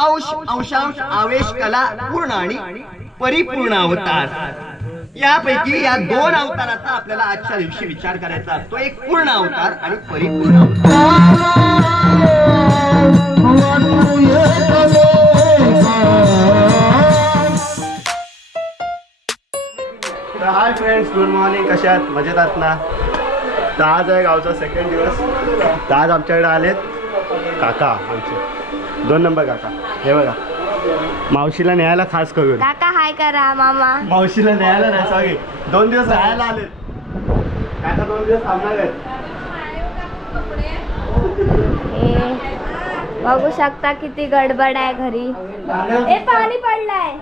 अंशांश आवेश कला पूर्ण आणि परिपूर्ण अवतार. यापैकी या दोन अवताराचा आपल्याला आजच्या दिवशी विचार करायचा असतो. एक पूर्ण अवतार आणि परिपूर्ण अवतार. Hi friends, good morning. कशा आहात? मजेत आहात ना? तर आज आहे गावचा सेकंड दिवस. तर आज आमच्याकडे आलेत काका, आमचे 2 नंबर काका. हे बघा, मावशीला न्यायला खास करून. काका हाय करा. मामा मावशीला न्यायला नाही, सॉरी 2 दिवस राहायला आलेत काका. 2 दिवस थांबणार आहेत. बघू शकता किती गडबड आहे घरी. पाणी पडलाय.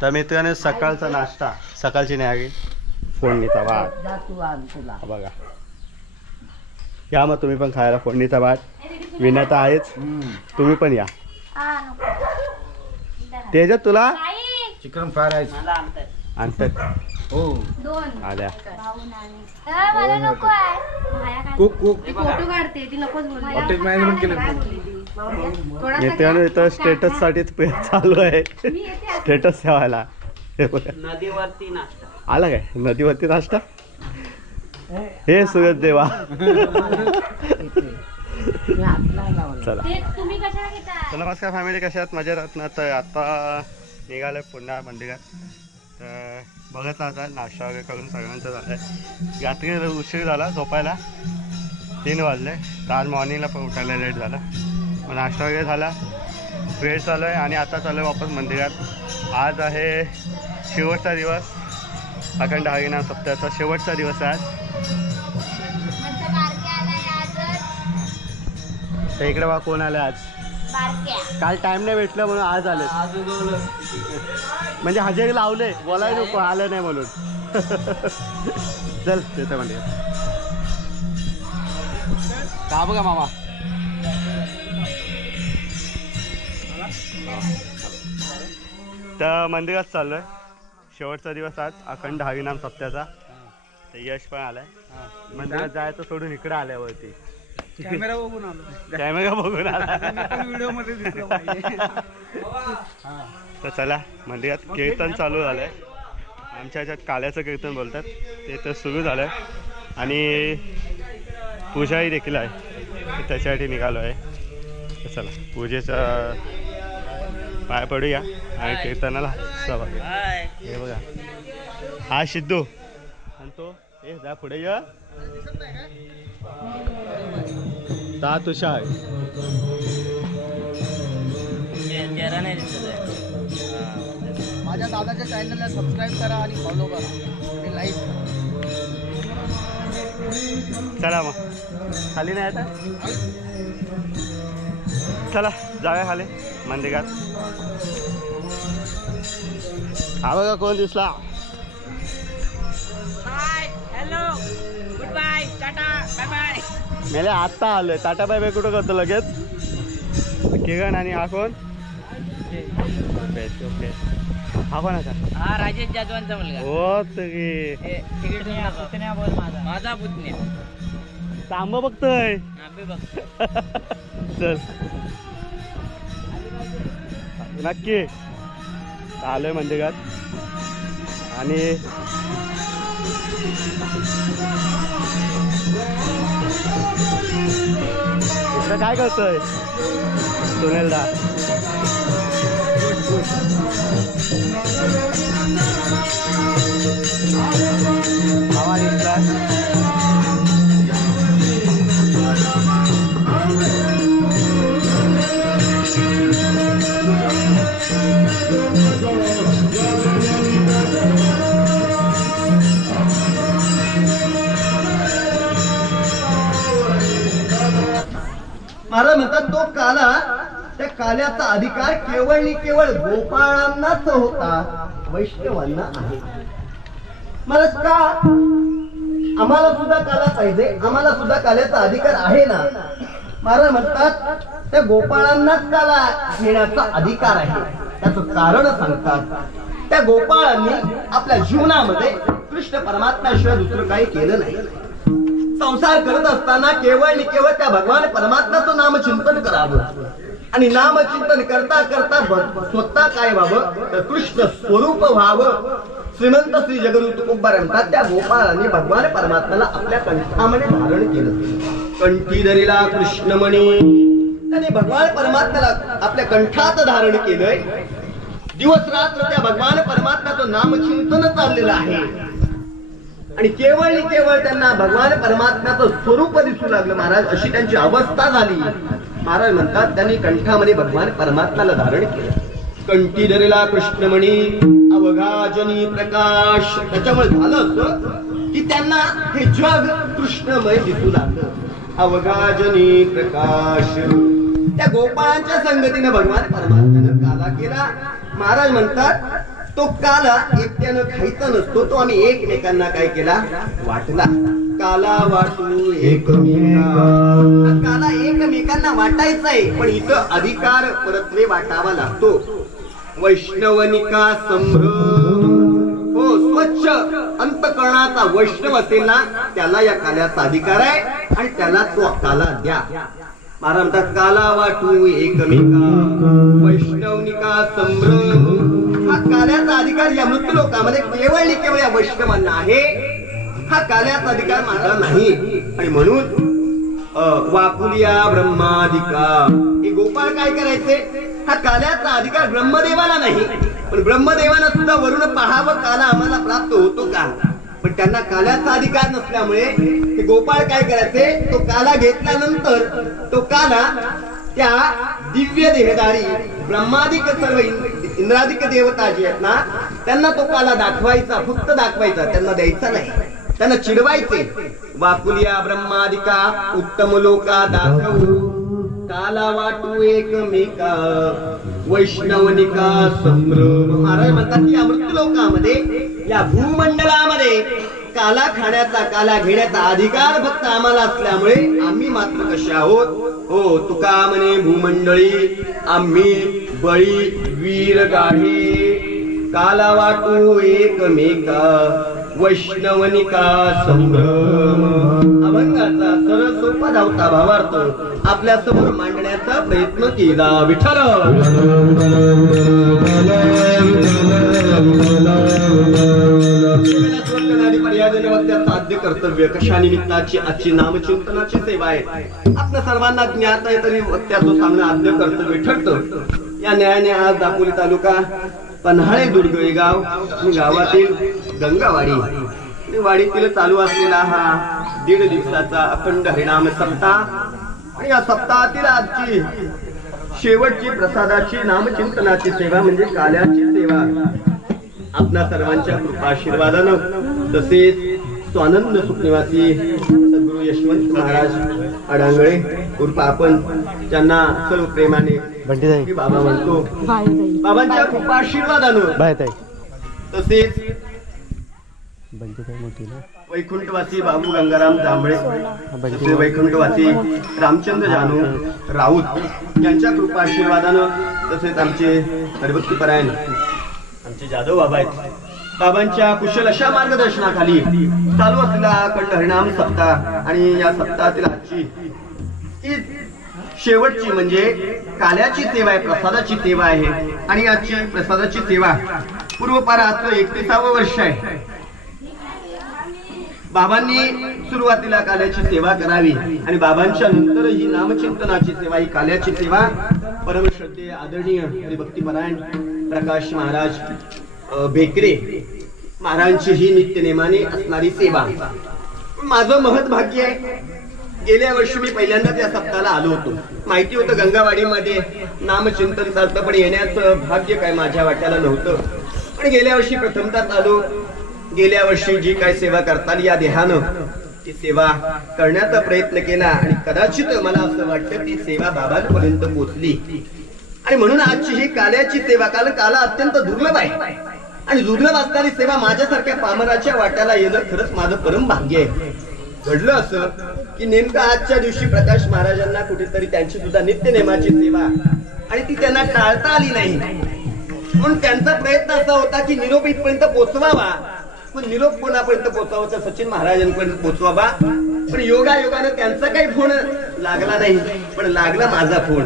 तर मित्रांनो, सकाळचा नाश्ता, सकाळची न्यागी फोडणीचा भात बघा. या मग तुम्ही पण खायला फोडणीचा भात. विनता आहेच, तुम्ही पण या. त्याच्यात तुला चिकन फ्राय राईस आणतात हो आल्या. मला नको आहे. कुक कुक फोटो काढते ती नकोच हॉटेल मॅनेजमेंट केलं. मित्रांनो, इथं स्टेटस साठी चालू आहे, स्टेटस ठेवायला. नदीवरती नाश्ता आला काय? नदीवरती नाश्ता. हे सूरज देवा. चला. तुम्ही कशाला घेता? तर नमस्कार फॅमिली, कशा आहात? मजेत आहात ना? तर आता निघालं पुन्हा मंदिरात. तर बघत आता नाश्ता वगैरे करून सगळ्यांचं झालं आहे. रात्री उशीर झाला झोपायला, 3 वाजले. तर आज मॉर्निंगला पण उठायला लेट झाला. मग नाश्ता वगैरे झाला, फ्रेश झालो आहे आणि आता चालू आहे वापस मंदिरात. आज आहे शेवटचा दिवस, अखंड हरिनाम सप्ताहाचा शेवटचा दिवस आहे आज. तर इकडे बघा कोण आलं आज. काल टाइम नाही भेटलं म्हणून आज आले. म्हणजे हजेरी लावले, बोलायला नको, आलं नाही म्हणून. चल तिथं म्हणजे का बघा मामा. तर मंदिरात चाललोय, शेवटचा दिवस आज अखंड हरिनाम सप्त्याचा. तर यश पण आलाय. मंदिरात जायचं सोडून इकडे आल्यावरती कॅमेरा बघून आलो. कॅमेरा बघून आला. व्हिडिओ मध्ये दिसलं पाहिजे. तर चला, मंदिरात कीर्तन चालू झालंय. आमच्या ह्याच्यात काल्याचं कीर्तन बोलतात, ते तर सुरू झालंय. आणि पूजाही देखील आहे, तर त्याच्यासाठी निघालो आहे. तर चला, पूजेचा पाय पडूया आणि कीर्तनाला सहभागी. हे बघा, हा सिद्धू आणि तो ए जा पुढे या. ता तुषार. माझ्या दादाच्या चॅनलला सबस्क्राईब करा आणि फॉलो करा आणि लाईक करा. चला मग खाली नाही आता. चला जाऊया खाली मंदिरात. हा बघा कोण दिसला. Hi, hello, good bye, tata, bye bye. मेले आत्ता आलोय. टाटा बाय बाय कुठं करतो लगेच. किरण आणि हा कोण? ओके. हा कोण आता? हा राजेश जाधवांचा मुलगा. हो तरी पुतण्या बोल माझा. माझा पुतण्या. तांब बघतोय. आम्ही बघतो. चल नक्की आलोय मंदिरात. आणि इकडं काय करतोय सुनीलदा? हवा निघला. महाराज म्हणतात तो काला, त्या काल्याचा अधिकार केवळ आणि केवळ गोपाळांनाच होता, वैष्णवांना आहे. मला का आम्हाला सुद्धा काला पाहिजे, आम्हाला सुद्धा काल्याचा अधिकार आहे ना. महाराज म्हणतात त्या गोपाळांनाच काला घेण्याचा अधिकार आहे. त्याचं कारण सांगतात, त्या गोपाळांनी आपल्या जीवनामध्ये कृष्ण परमात्म्याशिवाय दुसरं काही केलं नाही. संसार करत असताना केवळ आणि केवळ त्या भगवान परमात्म्याचं नाम चिंतन करावं. आणि नामचिंतन करता करता स्वतः काय व्हावं तर कृष्ण स्वरूप व्हावं. श्रीमंत श्री जगन्नाथ तुकोबा म्हणतात त्या गोपाळाने भगवान परमात्म्याला आपल्या कंठामध्ये धारण केलं. कंठी धरिला कृष्णमणी, त्याने भगवान परमात्म्याला आपल्या कंठात धारण केलंय. दिवस रात्र त्या भगवान परमात्म्याचं नामचिंतन चाललेलं आहे आणि केवळ त्यांना भगवान परमात्म्याचं स्वरूप दिसू लागलं महाराज. अशी त्यांची अवस्था झाली. महाराज म्हणतात त्यांनी कंठामध्ये भगवान परमात्म्याला धारण केलं. कंठी धरला कृष्णमणी अवघाजनी प्रकाश. त्याच्यामुळे झालं असं की त्यांना हे जग कृष्णमय दिसू लागलं. अवघाजनी प्रकाश. त्या गोपाळांच्या संगतीने भगवान परमात्म्यानं काला केला. महाराज म्हणतात तो काला एकट्यानं खायचा नसतो, तो आम्ही एकमेकांना काय केला वाटला. काला वाटू एकमेका. काला एकमेकांना वाटायचा आहे, पण इथं अधिकार परत्वे वाटावा लागतो. वैष्णवनिका संभ्रम. हो, स्वच्छ अंतःकरणाचा वैष्णव असेल ना त्याला या काल्याचा अधिकार आहे आणि त्याला तो काला द्या. महाराज म्हणतात काला वाटू एकमेका वैष्णवनिका संभ्रम. हा काल्याचा अधिकार या मृत्यू लोकांमध्ये केवळ या वैष्णवांना आहे. हा काल्याचा अधिकार माझा नाही. आणि म्हणून वाकुलिया ब्रह्माधिका. हे गोपाळ काय करायचे, हा काल्याचा अधिकार ब्रह्मदेवाला नाही, पण ब्रह्मदेवाला सुद्धा वरून पाहावं काला आम्हाला प्राप्त होतो का. पण त्यांना काल्याचा अधिकार नसल्यामुळे ते गोपाळ काय करायचे, तो काला घेतल्यानंतर तो काला त्या दिव्य देहधारी ब्रह्मादिक सर्व इंद्रादिक देवता जी आहेत ना त्यांना तो काला दाखवायचा, फक्त दाखवायचा, त्यांना द्यायचा नाही, त्यांना चिडवायचे. वाकुलिया ब्रह्मादिका उत्तम लोका दाखवू काला वाटू एकमेका वैष्णवनिका संभ्रम. महाराज म्हणतात की या मृत्यू लोकामध्ये या भूमंडलामध्ये काला खाण्याचा काला घेण्याचा अधिकार फक्त आम्हाला असल्यामुळे आम्ही मात्र कसे आहोत. हो, तुका म्हणे भूमंडळी आम्ही बळी वीर गाढे. काला वाटू एकमेका वैष्णवनिका संभ्रम. अभंगाचा सरळ सोपा धावता भावार्थ आपल्या समोर मांडण्याचा प्रयत्न केला. विठ्ठल साध्य कर्तव्य कशा निमित्ताची आजची नामचिंतनाची सेवा आहे. आपल्या सर्वांना ज्ञात आहे तरी त्याचं सांगणं आद्य कर्तव्य ठरतं. या न्यायाने आज दापोली तालुका पन्हाळे दुर्ग हे गाव गावातील गंगावाडी वाडीतील चालू असलेला हा 1.5 दिवसाचा अखंड हरिनाम सप्ताह आणि या सप्ताहातील आजची शेवटची प्रसादाची नामचिंतनाची सेवा म्हणजे काल्याची सेवा. आपल्या सर्वांच्या कृपा आशीर्वादानं तसेच स्वानंद सुखनिवासी सद्गुरू यशवंत महाराज अडांगळे उर्फ आपण ज्यांना सर्व प्रेमाने बाबा म्हणतो, बाबांच्या कृपा आशीर्वादानं तसेच वैकुंठवासी बाबू गंगाराम जांभळे तसेच वैकुंठवासी रामचंद्र जानू राऊत यांच्या कृपा आशीर्वादानं तसेच आमचे हरिभक्तीपरायण आमचे जाधव बाबा आहेत. बाबांच्या कुशल अशा मार्गदर्शनाखाली चालू असलेला अखंड हरिनाम सप्ताह आणि या सप्ताहातील आजची शेवटची म्हणजे काल्याची सेवा आहे, प्रसादाची सेवा आहे. आणि आजची प्रसादाची सेवा पूर्वपार आजचं 31वं वर्ष आहे. बाबांनी सुरुवातीला काल्याची सेवा करावी आणि बाबांच्या नंतर ही नामचिंतनाची सेवा, ही काल्याची सेवा परमश्रद्धेय आदरणीय हरिभक्तीपरायण प्रकाश महाराज बेकरे महाराजांची ही नित्यनेमाने असणारी सेवा. माझं महत् भाग्य आहे, गेल्या वर्षी मी पहिल्यांदाच या सप्ताहाला आलो होतो. माहिती होतं गंगावाडीमध्ये नामचिंतन चालतं, पण येण्याचं भाग्य काय माझ्या वाट्याला नव्हतं. पण गेल्या वर्षी प्रथमतःच आलो. गेल्या वर्षी जी काय सेवा करता आली या देहानं ती सेवा करण्याचा प्रयत्न केला आणि कदाचित मला असं वाटतं ती सेवा बाबांपर्यंत पोहोचली. आणि म्हणून आजची ही काल्याची सेवा, कारण काला अत्यंत दुर्लभ आहे आणि दुर्लभ असणारी सेवा माझ्यासारख्या पामराच्या वाट्याला येणं खरंच माझं परम भाग्य आहे. घडलं असं की नेमकं आजच्या दिवशी प्रकाश महाराजांना कुठेतरी त्यांची सुद्धा नित्यनेमाची सेवा आणि ती त्यांना टाळता आली नाही. म्हणून त्यांचा प्रयत्न असा होता की निरोप इथपर्यंत पोहोचवावा, पण निरोप कोणापर्यंत पोहोचावा तर सचिन महाराजांपर्यंत पोहोचवावा. पण योगायोगानं त्यांचा काही फोन लागला नाही, पण लागला माझा फोन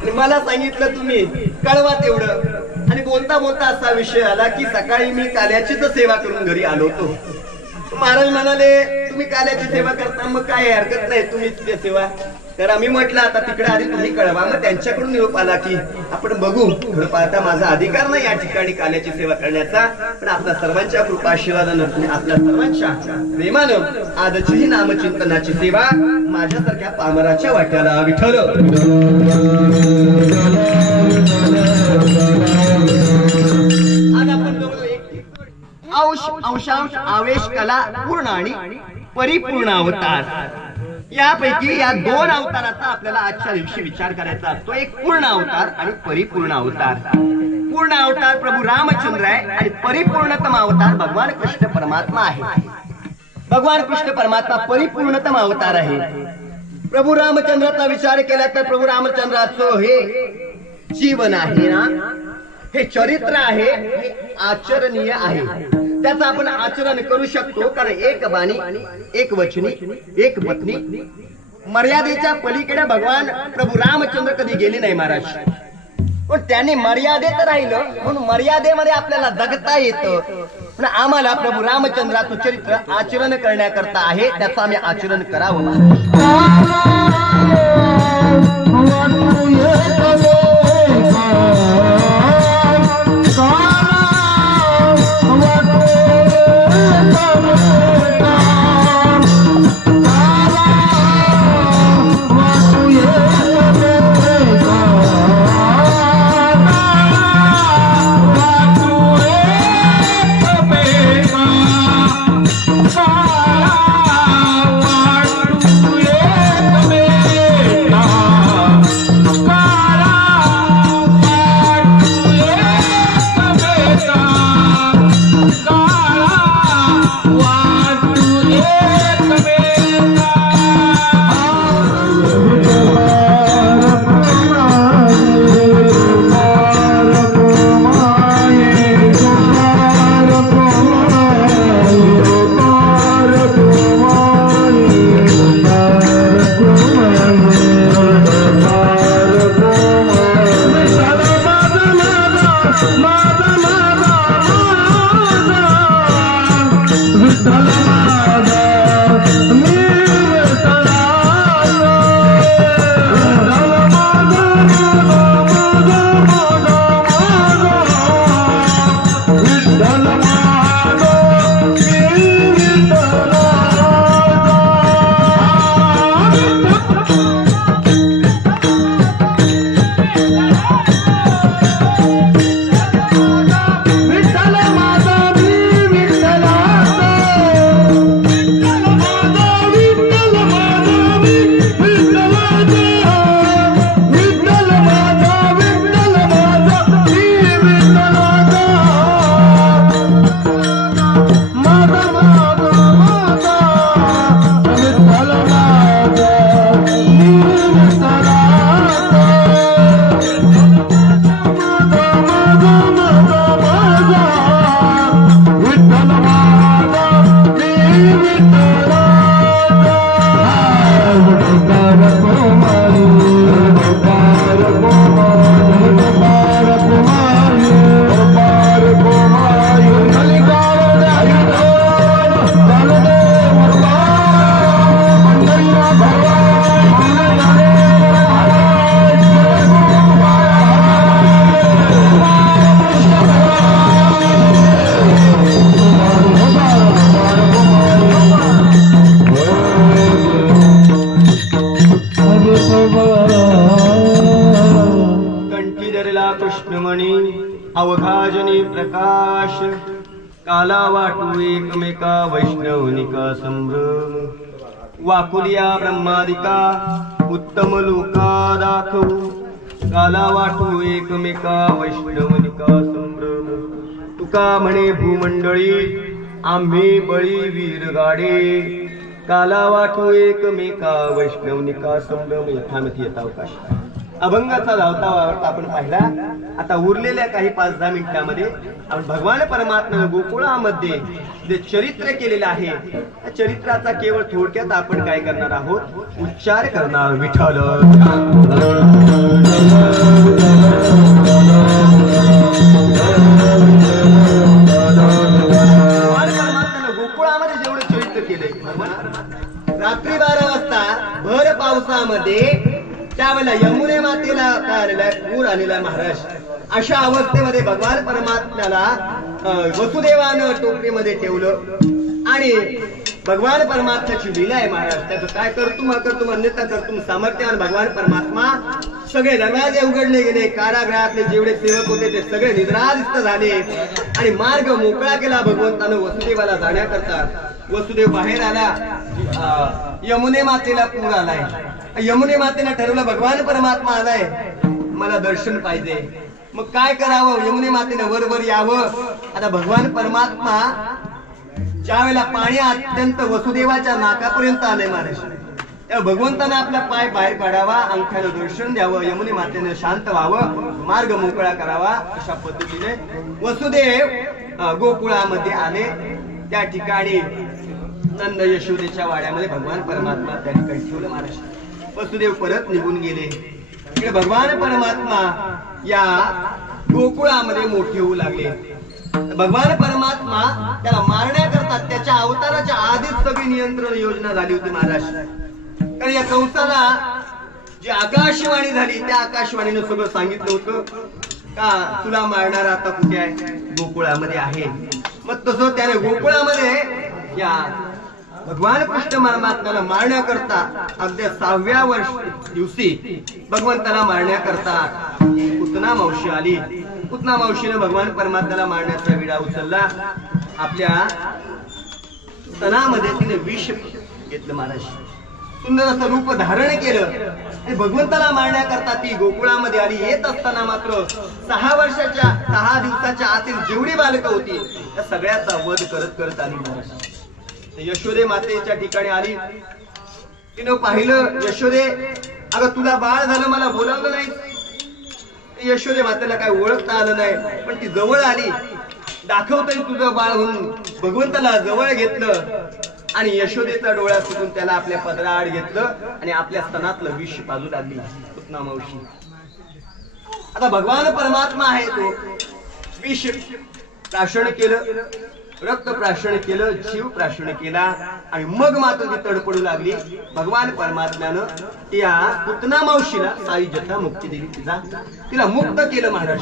आणि मला सांगितलं तुम्ही कळवा तेवढं. आणि बोलता बोलता असा विषय आला की सकाळी मी काल्याचीच सेवा करून घरी आलो होतो. महाराज म्हणाले तुम्ही काल्याची सेवा करता, मग काय हरकत नाही, तुम्हीच ते सेवा करा. मी म्हटलं आता तिकडे आधी तुम्ही कळवा. मग त्यांच्याकडून निरोप आला की आपण बघू, खरं पाहता माझा अधिकार नाही या ठिकाणी काल्याची सेवा करण्याचा, पण आपल्या सर्वांच्या कृपा आशीर्वादानं आपल्या सर्वांच्या प्रेमानं आजची ही नामचिंतनाची सेवा माझ्यासारख्या पामराच्या वाट्याला विठ्ठल. आज आपण बघू अंशांश आवेश कला पूर्ण आणि परिपूर्ण अवतार. यापैकी या दोन अवताराचा आपल्याला आजच्या दिवशी विचार करायचा असतो. एक पूर्ण अवतार आणि परिपूर्ण अवतार. पूर्ण अवतार प्रभू रामचंद्र आहे आणि परिपूर्णतम अवतार भगवान कृष्ण परमात्मा आहे. भगवान कृष्ण परमात्मा परिपूर्णतम अवतार आहे. प्रभू रामचंद्राचा विचार केला तर प्रभू रामचंद्राचं हे जीवन आहे ना, हे चरित्र आहे, हे आचरणीय आहे. त्याचं आपण आचरण करू शकतो, कारण एक बाणी, एक वचनी, एक पत्नी, मर्यादेच्या पलीकडे भगवान प्रभू रामचंद्र कधी गेले नाही महाराज. पण त्यांनी मर्यादेत राहिलं म्हणून मर्यादेमध्ये आपल्याला जगता येतं. पण आम्हाला प्रभू रामचंद्राचं चरित्र आचरण करण्याकरता आहे, त्याचं आम्ही आचरण करावं. अवघाजनी प्रकाश काला वाटू एकमेका वैष्णवनिका संभ्रम वाकुलिया ब्रह्मादिका उत्तम लोका दाखवू काला वाटू एकमेका वैष्णवनिका संभ्रम तुका म्हणे भूमंडळी आम्ही बळी वीर गाडे काला वाटू एकमेका वैष्णवनिका संभ्रम यथामती यथावकाश. अभंगाचा धावता वावरता आपण पाहिला. आता उरलेल्या काही 5-10 मिनिटांमध्ये आपण भगवान परमात्म्याने गोकुळामध्ये जे चरित्र केलेलं आहे त्या चरित्राचा केवळ थोडक्यात आपण काय करणार आहोत, उच्चार करणार. विठ्ठल गोकुळामध्ये जेवढं चरित्र केलंय, रात्री 12 वाजता भर पावसामध्ये त्यावेळेला यमुने मातेला काय आलेला आहे, पूर आलेला आहे महाराज. अशा अवस्थेमध्ये भगवान परमात्म्याला वसुदेवानं टोपलीमध्ये ठेवलं आणि भगवान परमात्म्याची लीला आहे महाराज. त्याचं काय करतुम अन्यथा करतुम सामर्थ्यवान भगवान परमात्मा. सगळे दरवाजे उघडले गेले, कारागृहातले जेवढे सेवक होते ते सगळे निद्राधिस्त झाले आणि मार्ग मोकळा केला भगवंतानं वसुदेवाला जाण्याकरता. वसुदेव बाहेर आला, यमुने मातेला पूर आलाय. यमुने मातेला ठरवलं भगवान परमात्मा आलाय, मला दर्शन पाहिजे. मग काय करावं, यमुने मातेनं वर यावं. आता भगवान परमात्मा ज्या वेळेला पाणी अत्यंत वसुदेवाच्या नाकापर्यंत आलंय महाराज, तेव्हा भगवंतानं आपला पाय बाहेर काढावा, अंगठ्यानं दर्शन द्यावं, यमुने मातेनं शांत व्हावं, मार्ग मोकळा करावा. अशा पद्धतीने वसुदेव गोकुळामध्ये आले. त्या ठिकाणी नंद यशोदेच्या वाड्यामध्ये भगवान परमात्मा त्या ठिकाणी ठेवलं महाराज. वसुदेव परत निघून गेले. इकडे भगवान परमात्मा या गोकुळामध्ये मोठे होऊ लागले. भगवान परमात्मा त्याला मारण्याकरता त्याच्या अवताराच्या आधीच सगळी नियंत्रण योजना झाली होती महाराज. कारण या कंसाला जी आकाशवाणी झाली त्या आकाशवाणीनं सगळं सांगितलं होतं का तुला मारणार आता कुठे आहे, गोकुळामध्ये आहे. मग तसं त्याने गोकुळामध्ये या भगवान कृष्ण परमात्म्याला मारण्याकरता अगदी 6व्या दिवशी भगवंताला मारण्याकरता पुतना मावशी आली. पुतना मावशीने भगवान परमात्म्याला मारण्याचा विडा उचलला. आपल्या स्तनामध्ये तिने विष घेतलं महाराज. सुंदर असं रूप धारण केलं आणि भगवंताला मारण्याकरता ती गोकुळामध्ये आली. येत असताना मात्र 6 दिवसाच्या आतील जेवढी बालकं होती त्या सगळ्याचा वध करत करत आली महाराज. यशोदे मातेच्या ठिकाणी आली. तिनं पाहिलं, यशोदे अगं तुला बाळ झालं, मला बोलावलं नाही. यशोदे मातेला काय ओळखता आलं नाही, पण ती जवळ आली. दाखवतोय तुझं बाळ म्हणून भगवंताला जवळ घेतलं आणि यशोदेचा डोळा चुकून त्याला आपल्या पदराआड घेतलं आणि आपल्या स्तनातलं विष पाजू लागली पुतना मावशी. आता भगवान परमात्मा आहे तो विष प्राशन केलं, रक्त प्राशन केलं, जीव प्राशन केला आणि मग मात्र ती तडपडू लागली. भगवान परमात्म्यानं त्या पुतना मावशीला साई जथा मुक्ती दिली, तिला मुक्त केलं महाराज.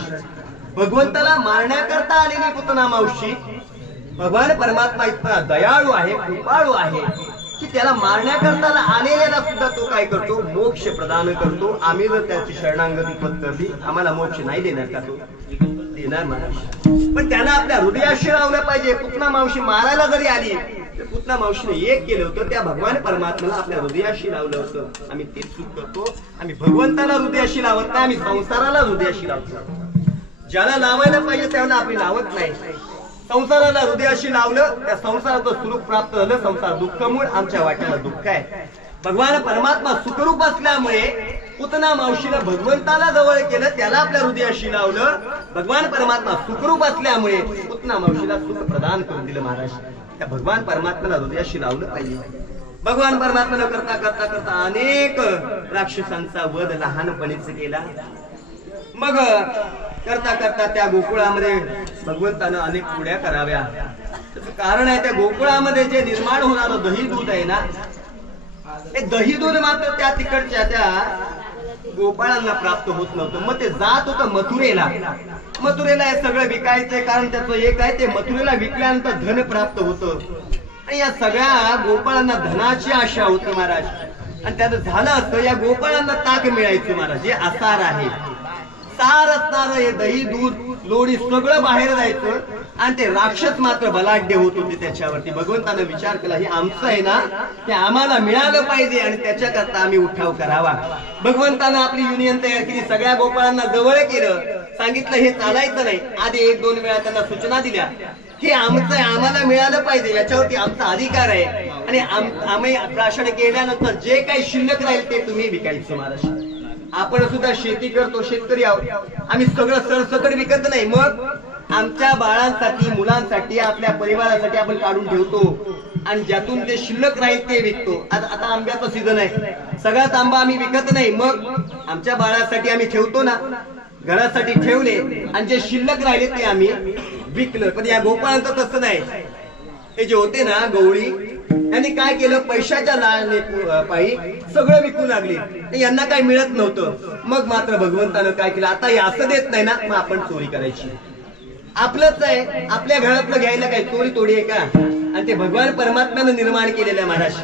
भगवंताला मारण्याकरता आलेली पुतना मावशी भगवान परमात्मा इतका दयाळू आहे, कृपाळू आहे की त्याला मारण्याकरता आलेल्याला सुद्धा तो काय करतो, मोक्ष प्रदान करतो. आम्ही जर त्याची शरणांगती पत्करली आम्हाला मोक्ष नाही देणार का, तो देणार महाराज. पण त्याला आपल्या हृदयाशी लावलं पाहिजे. पुतना मावशी मारायला जरी आली तर पुतना मावशीने एक केलं होतं, त्या भगवान परमात्म्याला आपल्या हृदयाशी लावलं होतं. आम्ही तेच चूक करतो. आम्ही भगवंताला हृदयाशी लावत नाही, आम्ही संसाराला हृदयाशी लावतो. ज्याला लावायला पाहिजे त्याला आपण लावत नाही. संसाराला हृदयाशी लावलं, त्या संसाराचं स्वरूप प्राप्त झालं. संसार दुःखमूळ, आमच्या वाट्याला दुःख आहे. भगवान परमात्मा सुखरूप असल्यामुळे पुतना मावशीनं भगवंताला जवळ केलं, त्याला आपल्या हृदयाशी लावलं. भगवान परमात्मा सुखरूप असल्यामुळे पुतना मावशीला सुख प्रदान करून दिलं महाराज. त्या भगवान परमात्म्याला हृदयाशी लावलं पाहिजे. भगवान परमात्म्यानं करता करता करता अनेक राक्षसांचा वध लहानपणीच केला. मग करता करता त्या गोकुळामध्ये भगवंतानं अनेक पुड्या कराव्या. त्याचं कारण आहे त्या गोकुळामध्ये जे निर्माण होणारं दही दूध आहे ना, हे दही दूध मात्र त्या तिकडच्या त्या गोपाळांना प्राप्त होत नव्हतं. मग ते जात होतं मथुरेला. मथुरेला हे सगळं विकायचंय, कारण त्याचं एक आहे ते मथुरेला विकल्यानंतर धन प्राप्त होतं. आणि या सगळ्या गोपाळांना धनाची आशा होती महाराज. आणि त्याचं झालं असतं, या गोपाळांना ताक मिळायचं महाराज. जे आसार आहे, सार असणार हे दही दूध लोणी सगळं बाहेर जायचं आणि ते राक्षस मात्र बलाढ्य होत होते त्याच्यावरती. भगवंतानं विचार केला, हे आमचं आहे ना, ते आम्हाला मिळालं पाहिजे आणि त्याच्याकरता आम्ही उठाव करावा. भगवंतानं आपली युनियन तयार केली, सगळ्या गोपाळांना जवळ केलं, सांगितलं हे चालायचं नाही. आधी 1-2 वेळा त्यांना सूचना दिल्या, हे आमचं आहे, आम्हाला मिळालं पाहिजे, याच्यावरती आमचा अधिकार आहे. आणि आम्ही प्राशन केल्यानंतर जे काही शिल्लक राहील ते तुम्ही विकायचं महाराज. आपण सुद्धा शेती करतो, शेतकरी आहोत. आम्ही सगळं सरसकट विकत नाही, मग आमच्या बाळांसाठी, मुलांसाठी, आपल्या परिवारासाठी आपण काढून ठेवतो आणि ज्यातून ते शिल्लक राहील ते विकतो. आता आंब्याचा सीझन आहे, सगळाच आंबा आम्ही विकत नाही, मग आमच्या बाळासाठी आम्ही ठेवतो ना, घरासाठी ठेवले आणि जे शिल्लक राहिले ते आम्ही विकलं. पण या गोपाळांचं तसं नाही. हे जे होते ना गवळी, यांनी काय केलं, पैशाच्या पायी सगळं विकू लागले. यांना काय मिळत नव्हतं. मग मात्र भगवंतानं काय केलं, आता हे असं देत नाही ना, मग आपण चोरी करायची. आपलंच आहे, आपल्या घरातलं घ्यायला काय चोरी तोडी आहे का? आणि ते भगवान परमात्म्यानं निर्माण केलेलं आहे महाराज.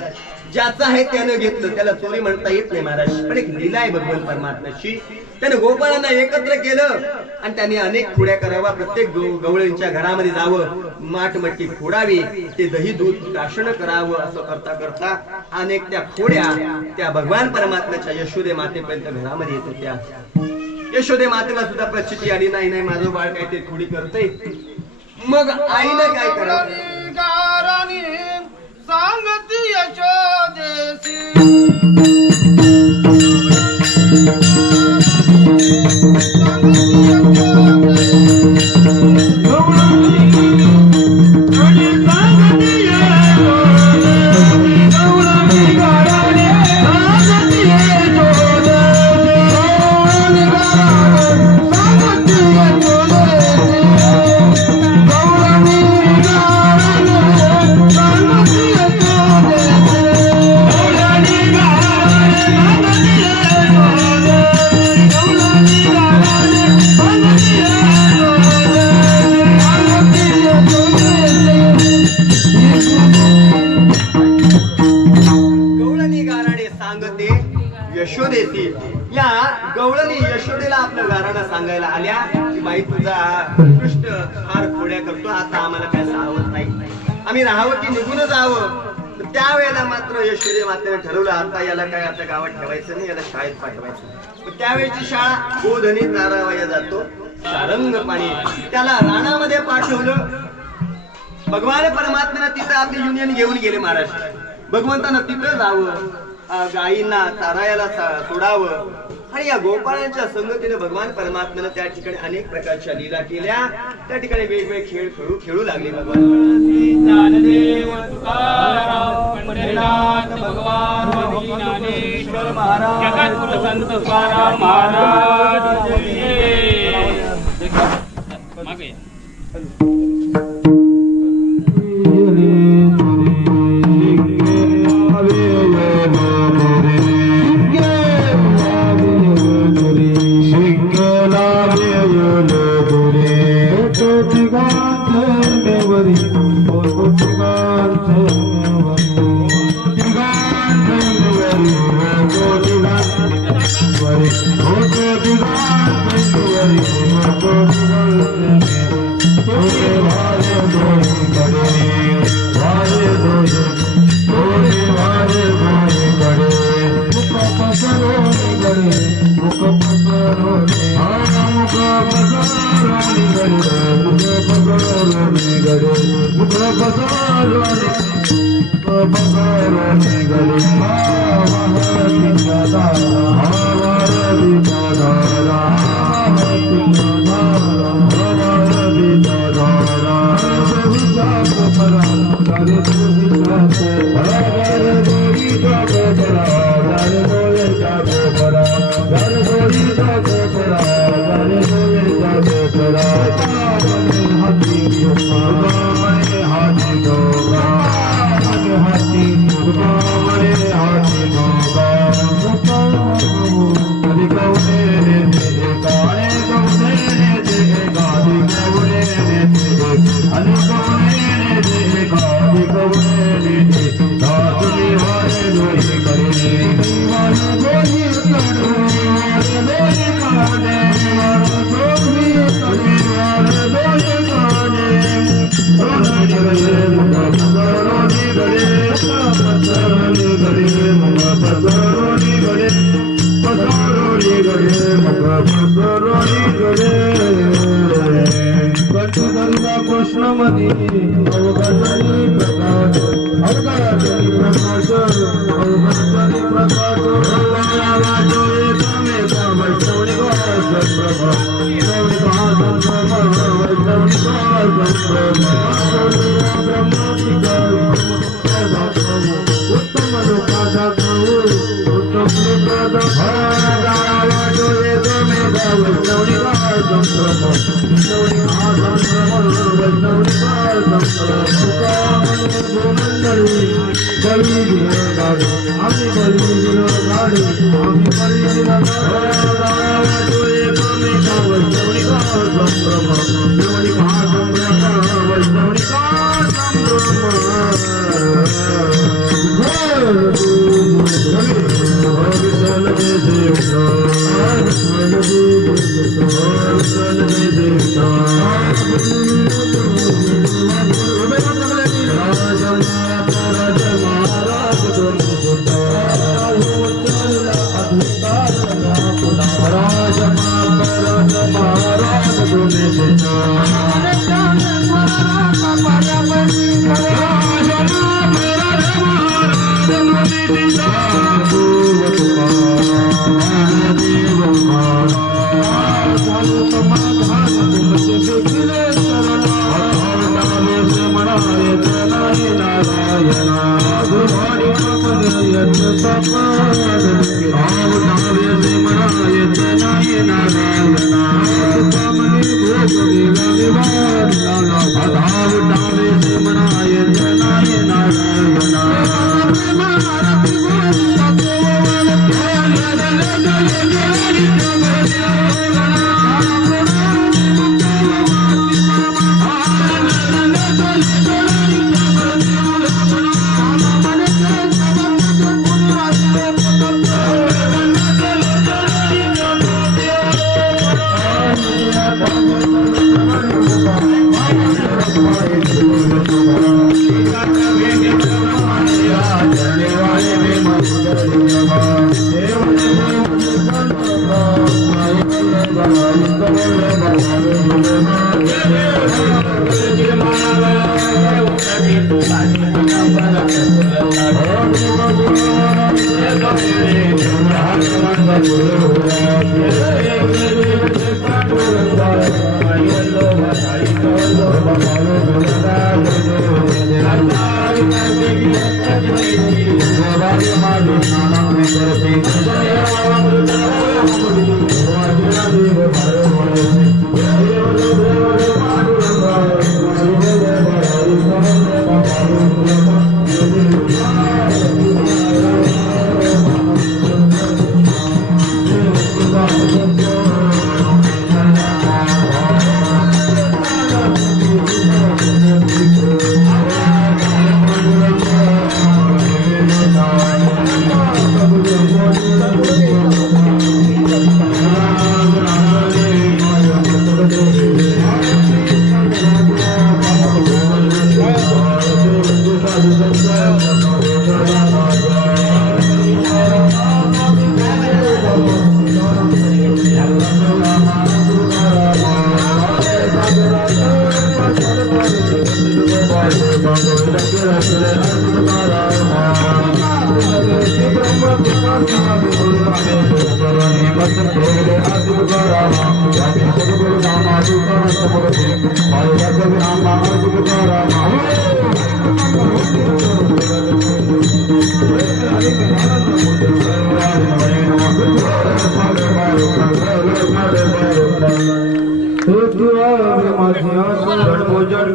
ज्याचं आहे त्यानं घेतलं, त्याला चोरी म्हणता येत नाही महाराज. पण एक लीला आहे भगवान परमात्म्याची. त्याने गोपाळांना एकत्र केलं आणि त्याने अनेक खोड्या करावा. प्रत्येक गवळींच्या घरामध्ये जावं, माठमट्टी फोडावी, ते दही दूध राशन करावं. असं करता करता अनेक त्या खोड्या त्या भगवान परमात्म्याच्या यशोदे मातेपर्यंत घरामध्ये येत होत्या. यशोदे मातेला सुद्धा प्रचिती आली, नाही नाही माझं बाळ काय ते खोडी करतंय. मग आईनं काय करावं, सांगती यशोदेसी यशोदेसी. या गवळणी यशोदेला आपलं गाराणं सांगायला आल्या की बाई तुझा उत्कृष्ट फार खोड्या करतो, आता आम्हाला काय सावत नाही, आम्ही राहावं की निघून जावं. त्यावेळेला मात्र यशोदे मातेने ठरवलं, आता याला काय आपल्या गावात ठेवायचं नाही, याला शाळेत पाठवायचं. त्यावेळेची शाळा गोधनी तारावया जातो सारंग पाणी. त्याला राणामध्ये पाठवलं. भगवान परमात्म्यानं तिथं आपली युनियन घेऊन गेले महाराज. भगवंतानं तिथं जावं, गायींना चारायला सोडावं. आणि या गोपाळांच्या संगतीने भगवान परमात्म्यानं त्या ठिकाणी अनेक प्रकारच्या लीला केल्या. त्या ठिकाणी वेगवेगळे खेळ खेळू लागले भगवान. प्रकाश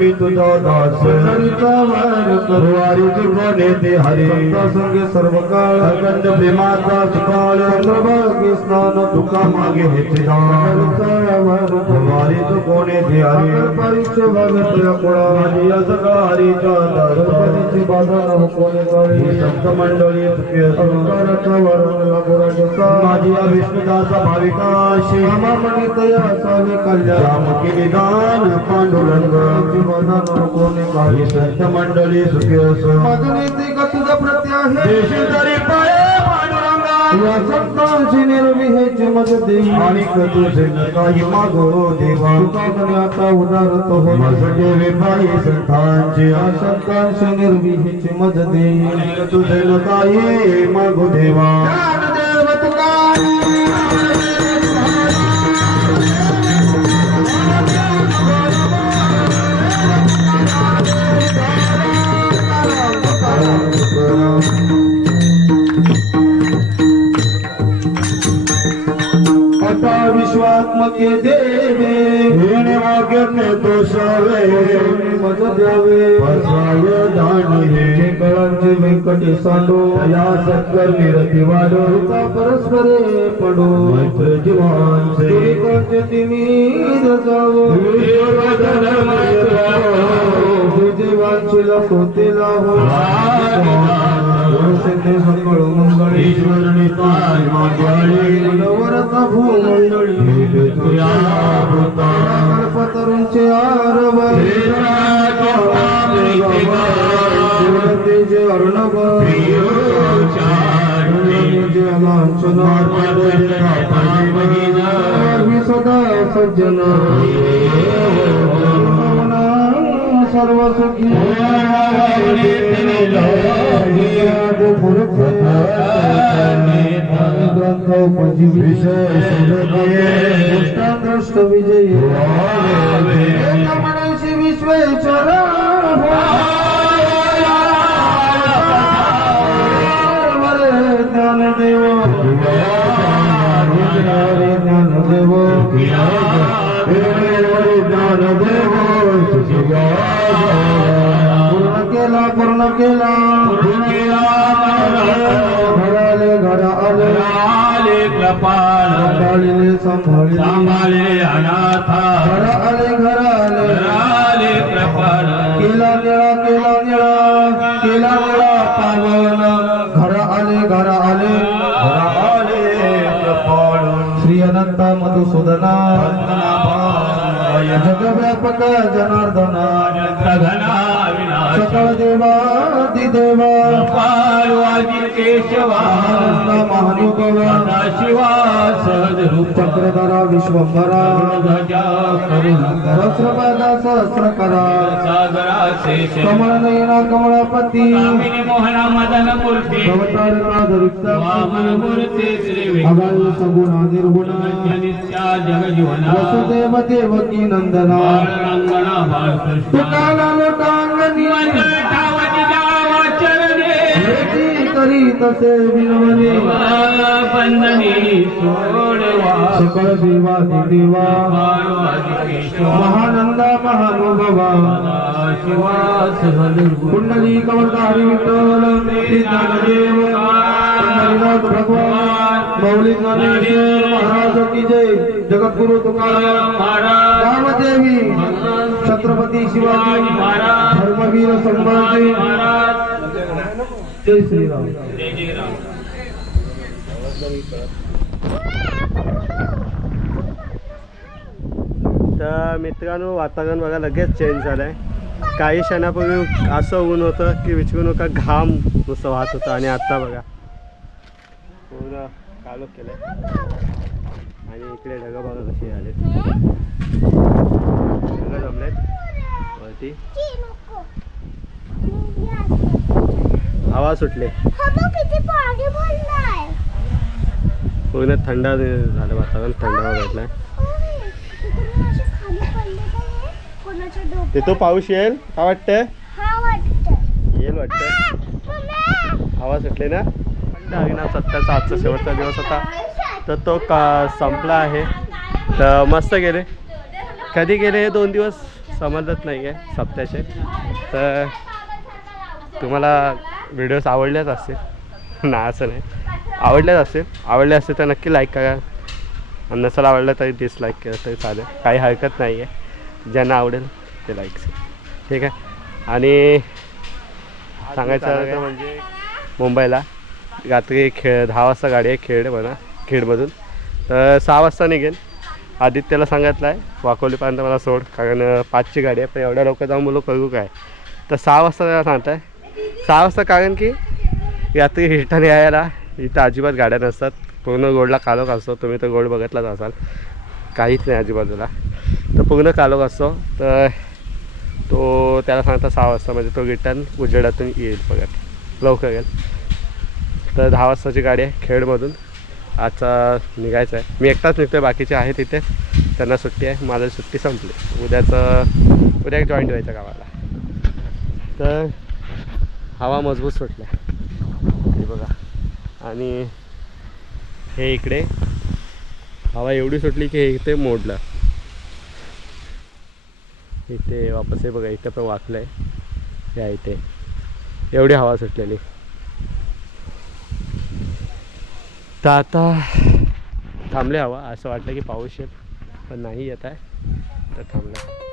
मी तुझा दास नेते हरे संगे सर्व काळ अखंड प्रेमाचा सुकाळ चंद्रभागी स्नान तुका मागे हेचे वारी तू कोणे थे हरे परीक्षे भागत कोणा माझी सगळा हरीच्या दासपतीची बाधा न कोणे काळी संत मंडळी तुके संस्काराचा वरण लागोराचा माझी विष्णुदासा भाविकाशी मनी तया सावे कल्याण रामकी निदान पांडुरंग बाधा न कोणे काळी संत मंडळी सुखी असो मदनेती तुझा प्रत्याहे देश तरी पाये पांडुरंगा या संतांची निर्विहेचे मग देई आणि तुझे काही मागो देवा तुझा आता उदारत हो माझे विपाई संतांचे या संतांची निर्विहेचे मज देई आणि तुझे काही मागो देवा देव तुका आत्मके देवे वाक्याने दोषावे मज द्यावे फसवावे दान हे कळांचे व्यंकटे सांडो या सत्कर निरती वाढो परस्परे पडो मैत्र जीवांचे कोणते तिमी जावो जीवांची लखोते लावो सिद्धे सकळ मंगळी ईश्वरणी पाय मांडळी नवरता भूमंडळी कल्पतरूंचे आरव जे अर्णव जे लांछन सदा सज्जन सर्व सुखी दृष्ट विजयी विश्वेश्वर ज्ञानदेव ज्ञानदेव पूर्ण केला घर आले कृपाळले सांभाळले अनाथ घर आले कृपाळ केला निळा पावन घर आले कृपाळ श्री अनंत मधुसूदना जगव्यापक जनार्दना सकळ देवादिदेवा महानुभव चक्रधरा विश्वंभरा सहस्रपादा सहस्रकरा कमलनयना कमलापती मोहना मदन मूर्ती अगाय सगुणा निर्गुणा वसुदेव देवकी नंदना तुकाला लोटांगणी करी तसे विनवणे सकळ देवा महानंदा महानुभवा कुंडली कमलधारी विठ्ठल ज्ञानदेव पंढरीनाथ भगवान मौली ज्ञानेश्वर महाराज की जय जगद्गुरु तुकाराम महाराज देवी छत्रपती शिवाजी महाराज धर्मवीर संभाजी महाराज जय श्रीराम तर मित्रांनो वातावरण बघा लगेच चेंज झालं आहे. काही क्षणापूर्वी असं ऊन होतं की विचारू नका, घाम नुसतं वाहत होतं आणि आत्ता बघा पूर्ण काळोख केलं आहे. आणि इकडे ढगं बघा कशी आले, ढगं जमलेत वरती, हवा सुटले, पूर्ण थंड झालं वातावरण, थंडावा भेटला. ते तो पाऊस येईल का वाटतंय? येईल वाटतंय, हवा सुटली ना. अविनाश सत्याचा आजचा शेवटचा दिवस होता तर तो संपला आहे. तर मस्त गेले, कधी गेले हे 2 दिवस समजत नाही आहे सप्त्याचे. तर तुम्हाला व्हिडिओज आवडल्याच असतील ना, असं नाही, आवडले असतील तर नक्की लाईक करा, आणि नसेल आवडलं तरी डिसलाईक केलं तरी चालेल, काही हरकत नाही आहे. ज्यांना आवडेल ते लाईक्स, ठीक आहे. आणि सांगायचं म्हणजे मुंबईला रात्री 10 वाजता गाडी आहे खेडमधून. तर 6 वाजता निघेन. आदित्यला सांगितलं आहे वाकोलीपर्यंत मला सोड, कारण 5ची गाडी आहे, पण एवढ्या लवकर जाऊन बोलू करू काय. तर 6 वाजता त्याला सांगत आहे, 6 वाजता, कारण की रात्री रिटर्न यायला इथं अजिबात गाड्या नसतात. पूर्ण रोडला कालोख असतो, तुम्ही तर रोड बघितलाच असाल, काहीच नाही आजूबाजूला, तर पूर्ण कालोख असतो. तर तो त्याला सांगता 6 वाजता, म्हणजे तो रिटर्न उजेडातून येईल बघत, लवकर येईल. तर 10 वाजताची गाडी आहे खेडमधून, आजचा निघायचं आहे. मी एकटाच निघतो आहे, बाकीचे आहेत तिथे, त्यांना सुट्टी आहे, माझी सुट्टी संपली. उद्या एक जॉईंट व्हायचं गावाला. तर हवा मजबूत सुटला हे बघा. आणि हे इकडे हवा एवढी सुटली की हे इथे मोडलं. इथे वापस आहे बघा, इथे पण वाकलंय. या इथे एवढी हवा सुटलेली. तर आता थांबले हवा. असं वाटलं की पाऊस येईल पण नाही येत आहे, तर थांबलं.